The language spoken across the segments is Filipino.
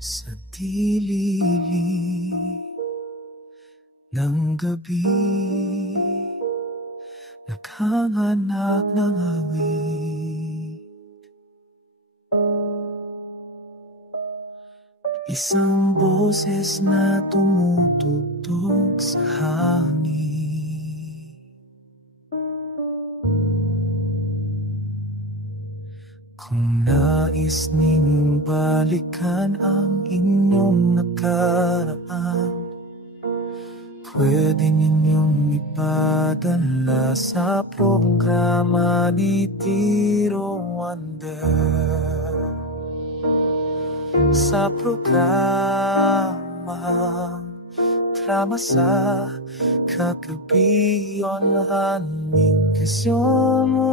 Sa dilili ng gabi, naghahanap ng awit. Isang boses na tumutugtog sa hangin. Kung nais ninyong balikan ang inyong nakaraan, pwede ninyong ipadala sa programa ni Tiro Wonder. Sa programa Drama sa Kagabi Online kasama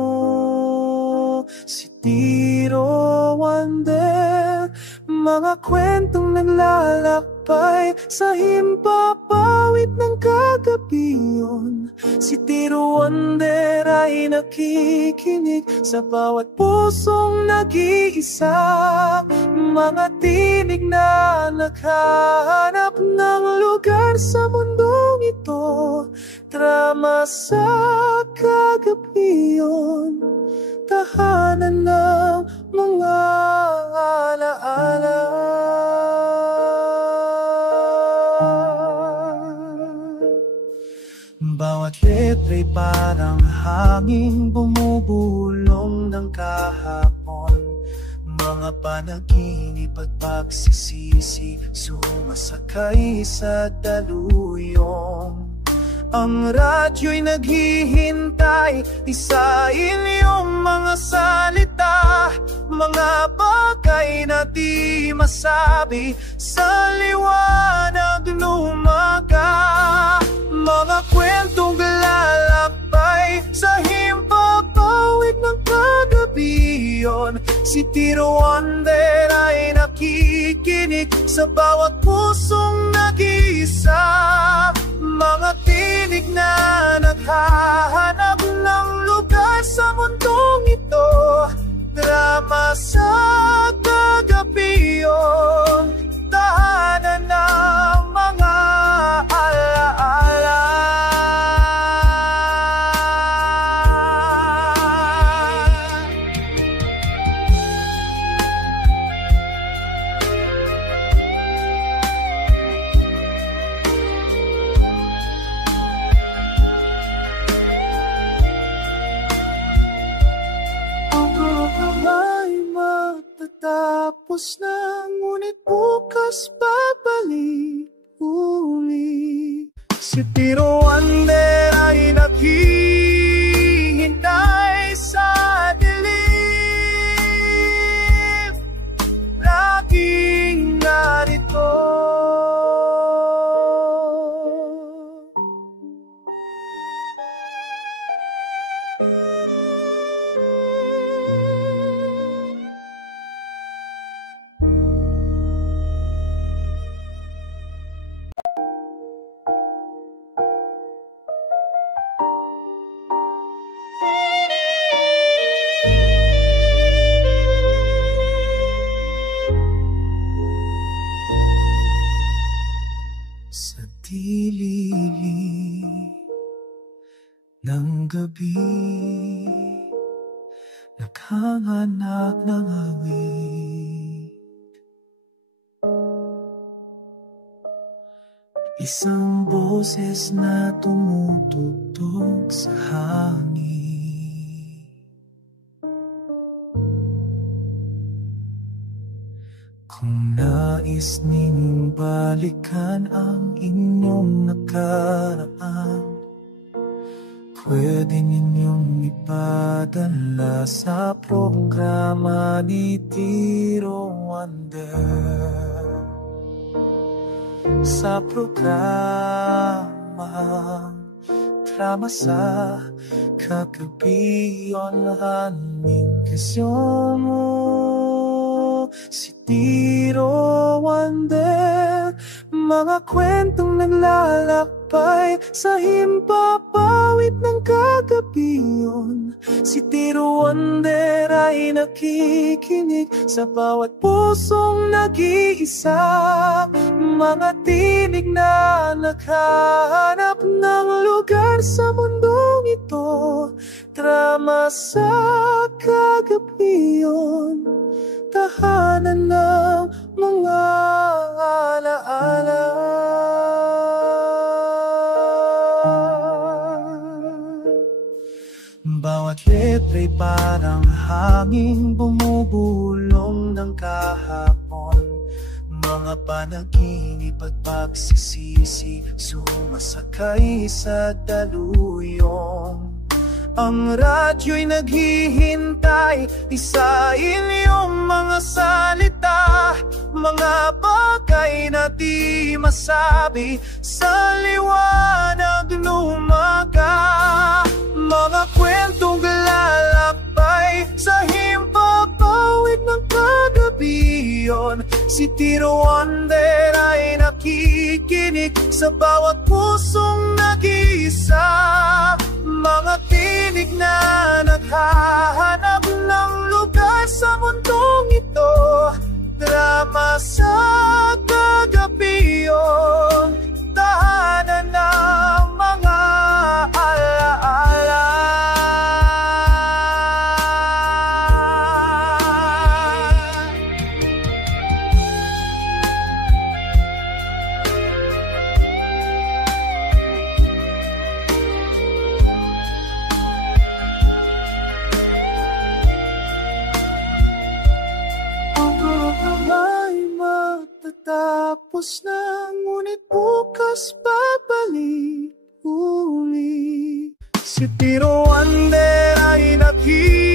si Tiro Wonder. Mga kwentong naglalakbay sa himpapawid ng kagabiyon. Si Tiro Wonder ay nakikinig sa bawat pusong nag-iisa. Mga tinig na naghahanap ng lugar sa mundong ito. Drama sa kagabiyon, tahanan ng mga alaala. Bawat letra'y parang hangin bumubulong ng kahapon. Mga panaginip at pagsisisi, sumasakay sa daluyong. Ang radyo'y naghihintay, isahin yung mga salita, mga bagay na di masabi sa liwanag ng umaga. Mga kwentong lalakbay sa himpapawid ng kagabiyon. Si Tiro Wonder ay nakikinig sa bawat pusong nag-iisa. Mga tinig na naghahanap ng lugar sa mundong ito. Drama sa kagabiyon, tahanan ng mga alaala. Tapos na, ngunit bukas babalik uli. Si Tiro Wonder ay naghihintay sa dilim, laging narito. Sa dilili ng gabi, naghahanap ng awit. Isang boses na tumutugtog sa hangin. Kung nais ninyong balikan ang inyong nakaraan, pwede ninyong ipadala sa programa ni Tiro Wonder. Sa programa Drama sa Kagabi Online kasama si Tiro Wonder. Mga kwentong naglalakbay sa himpapawid ng kagabiyon. Si Tito Wonder ay nakikinig sa bawat pusong nag-iisa. Mga tinig na naghahanap ng lugar sa mundong ito. Drama sa kagabi yun, tahanan ng mga alaala. Bawat letra'y parang hanging bumubulong ng kahapon. Mga panaginip at pagsisisi, sumasakay sa daluyong. Ang radyo'y naghihintay, isahin yung mga salita, mga bagay na di masabi sa liwanag ng umaga. Mga kwentong lalakbay sa himpapawid ng kagabi yun. Si Tito Wonder ay nakikinig sa bawat pusong nag-iisa. Mga tinig na naghahanap ng lugar sa mundong ito. Drama sa kagabi yun, tahanan ng mga alaala. Tapos na, ngunit bukas babalik uli. Si Tito Wonder ay nakikinig